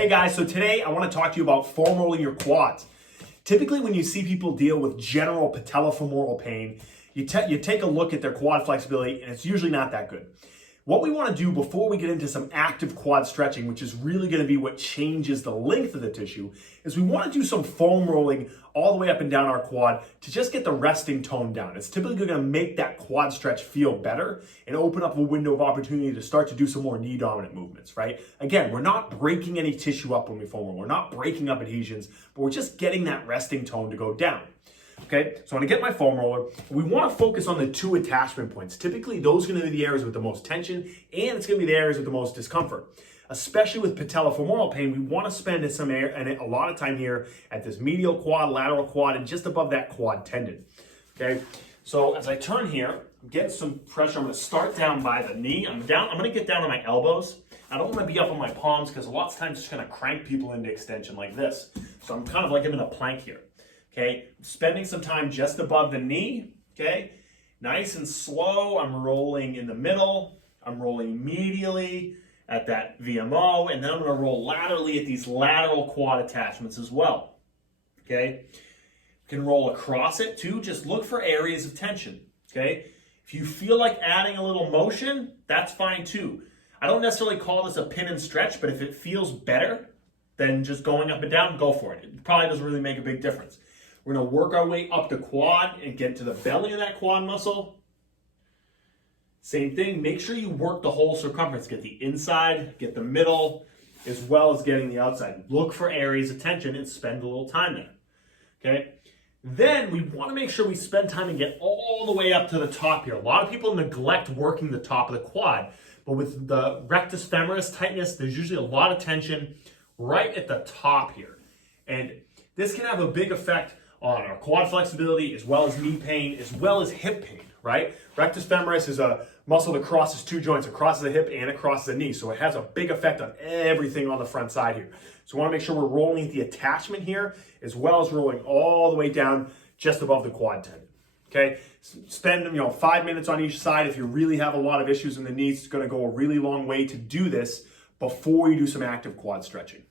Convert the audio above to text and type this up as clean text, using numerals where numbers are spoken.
Hey guys, so today I want to talk to you about foam rolling your quads. Typically when you see people deal with general patellofemoral pain, you take a look at their quad flexibility and it's usually not that good. What we want to do before we get into some active quad stretching, which is really going to be what changes the length of the tissue, is we want to do some foam rolling all the way up and down our quad to just get the resting tone down. It's typically going to make that quad stretch feel better and open up a window of opportunity to start to do some more knee dominant movements, right? Again, we're not breaking any tissue up when we foam roll. We're not breaking up adhesions, but we're just getting that resting tone to go down. Okay, so I'm gonna get my foam roller. We wanna focus on the two attachment points. Typically, those are gonna be the areas with the most tension, and it's gonna be the areas with the most discomfort. Especially with patellofemoral pain, we wanna spend a lot of time here at this medial quad, lateral quad, and just above that quad tendon. Okay, so as I turn here, I'm getting some pressure. I'm gonna start down by the knee. I'm gonna get down on my elbows. I don't wanna be up on my palms because a lot of times it's gonna crank people into extension like this. So I'm kind of like I'm in a plank here. Okay, spending some time just above the knee, okay? Nice and slow, I'm rolling in the middle, I'm rolling medially at that VMO, and then I'm gonna roll laterally at these lateral quad attachments as well, okay? You can roll across it too, just look for areas of tension, okay? If you feel like adding a little motion, that's fine too. I don't necessarily call this a pin and stretch, but if it feels better than just going up and down, go for it. It probably doesn't really make a big difference. We're gonna work our way up the quad and get to the belly of that quad muscle. Same thing, make sure you work the whole circumference. Get the inside, get the middle, as well as getting the outside. Look for areas of tension and spend a little time there, okay? Then we wanna make sure we spend time and get all the way up to the top here. A lot of people neglect working the top of the quad, but with the rectus femoris tightness, there's usually a lot of tension right at the top here. And this can have a big effect on our quad flexibility, as well as knee pain, as well as hip pain, right? Rectus femoris is a muscle that crosses two joints, across the hip and across the knee. So it has a big effect on everything on the front side here. So we wanna make sure we're rolling the attachment here, as well as rolling all the way down just above the quad tendon, okay? Spend 5 minutes on each side. If you really have a lot of issues in the knees, it's gonna go a really long way to do this before you do some active quad stretching.